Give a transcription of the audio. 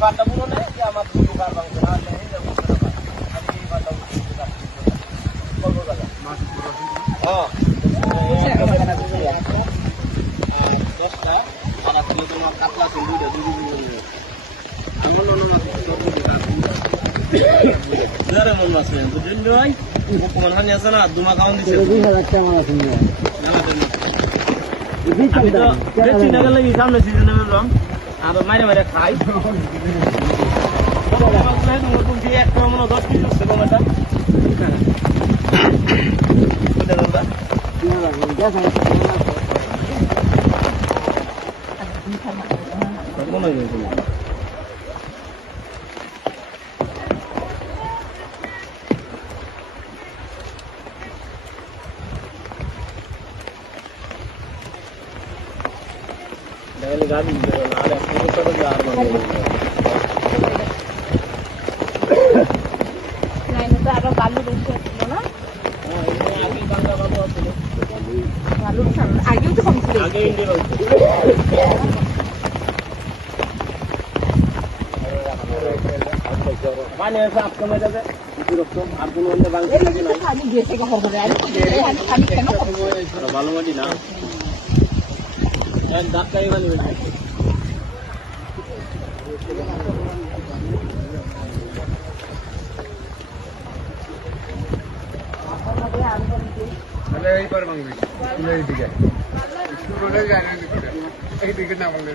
বারটা পুরো নেই যে আমার দুটো কার ভাঙছে না নেই আমি এই বারটা কত টাকা হ্যাঁ আর 10টা আর আসলে তোমার কাতলা ছিল দুইটা আমার নন মাছ দুটারে নন মাছ নেই বুঝলেন ভাই কোন হানি আছে না দুমা খাওয়ান দিছে 2000 টাকা মাছ নিয়ে আমি তো দেখছি না গেলে কি সামনে সিজনে বললাম আর মাইরে মাইরে খাই একটা মনে 10 পিস হচ্ছে টমেটো गाड़ी আরো বালু বেশি ছিল না আগে বাংলা বালু ছিল বালু আগেও তো কম ছিল আগে ইন্ডিয়া মানে সাফ কমে যাবে এরকম আর কোনো অন্য বাংলা লাগে না আমি গেছে কখন করে আর খালি কেন ভালো মাটি না এক ধাক্কাই বানিয়ে এই पर मंगवी नहीं दिखे इसको बोले जाने नहीं दिखे एक दिखे ना बोले